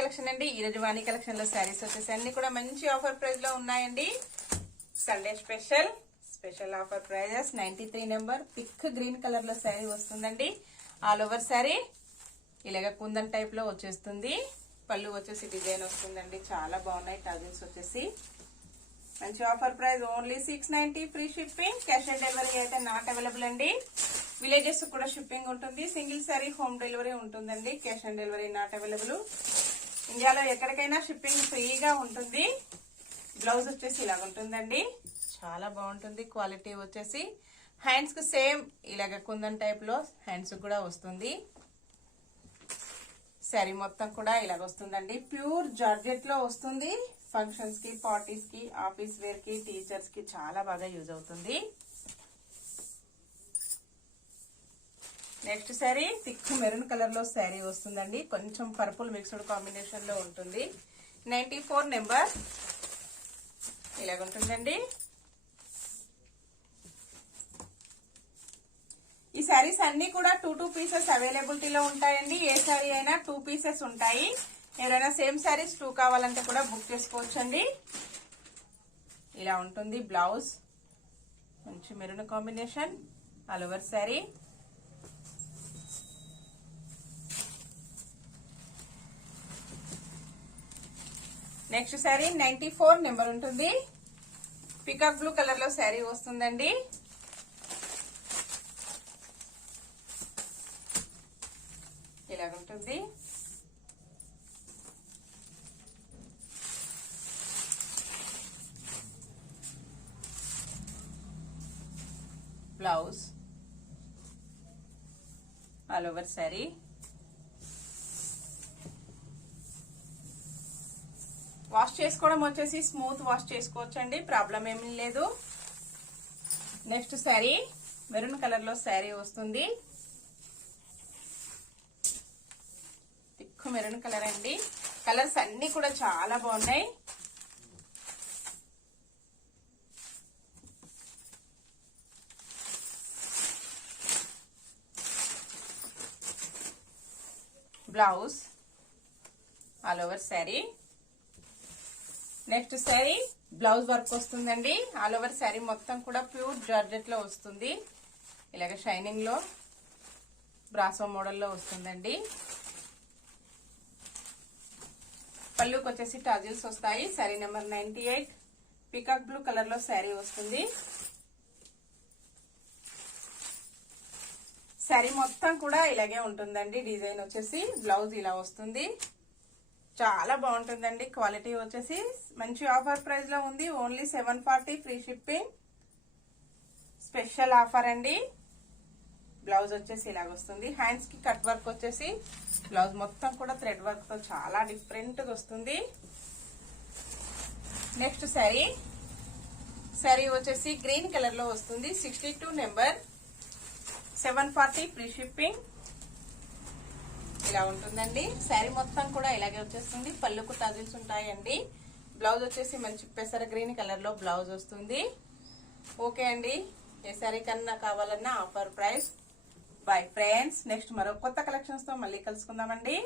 Collection అండి. ఈ రోజు వాణి కలెక్షన్ లో శారీస్ వచ్చేసి అన్ని కూడా మంచి ఆఫర్ ప్రైస్ లో ఉన్నాయండి. Sunday special offer prizes 93 number thick green colour లో శారీ వస్తుందండి. ఆల్ ఓవర్ శారీ ఇలాగ కుందన్ టైప్ లో వచ్చేస్తుంది. పళ్ళు వచ్చేసి డిజైన్ వస్తుందండి. చాలా బాగున్నాయి. టజిల్స్ వచ్చేసి మంచి offer price only 690 free shipping. Cash on delivery అయితే నాట్ అవైలబుల్ అండి. విలేజెస్ కూడా షిప్పింగ్ ఉంటుంది. సింగిల్ శారీ హోమ్ డెలివరీ ఉంటుందండి. Cash on delivery not available. ఇండియాలో ఎక్కడికైనా షిప్పింగ్ ఫ్రీగా ఉంటుంది. బ్లౌజ్ వచ్చేసి ఇలాగ ఉంటుందండి. చాలా బాగుంటుంది. క్వాలిటీ వచ్చేసి హ్యాండ్స్ కు సేమ్ ఇలాగ కుందన్ టైప్ లో హ్యాండ్స్ కూడా వస్తుంది. శారీ మొత్తం కూడా ఇలాగ వస్తుందండి. ప్యూర్ జార్జెట్ లో వస్తుంది. ఫంక్షన్స్ కి, పార్టీస్ కి, ఆఫీస్ వేర్ కి, టీచర్స్ కి చాలా బాగా యూజ్ అవుతుంది. Next sari thick maroon colour లో శారీ వస్తుందండి. కొంచెం పర్పుల్ మిక్స్డ్ కాంబినేషన్ లో ఉంటుంది. 94 నెంబర్ ఇలాగ ఉంటుందండి. ఈ శారీస్ అన్ని కూడా 2 పీసెస్ అవైలబిలిటీలో ఉంటాయండి. ఏ శారీ అయినా 2 పీసెస్ ఉంటాయి. ఎవరైనా సేమ్ శారీస్ 2 కావాలంటే కూడా బుక్ చేసుకోవచ్చండి. ఇలా ఉంటుంది బ్లౌజ్. మంచి maroon combination all over sari. Next sari 94 number ఉంటుంది. పికాక్ బ్లూ కలర్ లో శారీ వస్తుందండి. ఇలాగుంటుంది. Blouse all over sari. Wash చేసుకోవడం వచ్చేసి స్మూత్ వాష్ చేసుకోవచ్చండి. ప్రాబ్లం ఏమీ లేదు. నెక్స్ట్ శారీ మెరూన్ కలర్ లో శారీ వస్తుంది. థిక్ మెరూన్ కలర్ అండి. కలర్స్ అన్ని కూడా చాలా బాగున్నాయి. Blouse all over sari. Next sari blouse work వస్తుందండి. ఆల్ ఓవర్ శారీ మొత్తం కూడా ప్యూర్ జార్జెట్ లో వస్తుంది. ఇలాగ షైనింగ్ లో బ్రాసో మోడల్లో వస్తుందండి. పళ్ళుకి వచ్చేసి టాజిల్స్ వస్తాయి. Sari number 98 peacock blue colour లో శారీ వస్తుంది. శారీ మొత్తం కూడా ఇలాగే ఉంటుందండి. డిజైన్ వచ్చేసి బ్లౌజ్ ఇలా వస్తుంది. చాలా బాగుంటుందండి. క్వాలిటీ వచ్చేసి మంచి ఆఫర్ ప్రైస్ లో ఉంది. Only 740 free shipping. Special offer అండి. బ్లౌజ్ వచ్చేసి ఇలాగ వస్తుంది. హ్యాండ్స్ కి కట్ వర్క్ వచ్చేసి బ్లౌజ్ మొత్తం కూడా థ్రెడ్ వర్క్ తో చాలా డిఫరెంట్ గా వస్తుంది. నెక్స్ట్ శారీ వచ్చేసి గ్రీన్ కలర్ లో వస్తుంది. 62 నెంబర్ 740 ఫ్రీ షిప్పింగ్. ఇలా ఉంటుందండి. శారీ మొత్తం కూడా ఇలాగే వచ్చేస్తుంది. పళ్ళుకు టజిల్స్ ఉంటాయండి. బ్లౌజ్ వచ్చేసి మంచి పెసర గ్రీన్ కలర్ లో బ్లౌజ్ వస్తుంది. ఓకే అండి. ఏ శారీ కన్నా కావాలన్నా offer price. Bye friends. Next మరో కొత్త కలెక్షన్స్ తో మళ్ళీ కలుసుకుందామండి.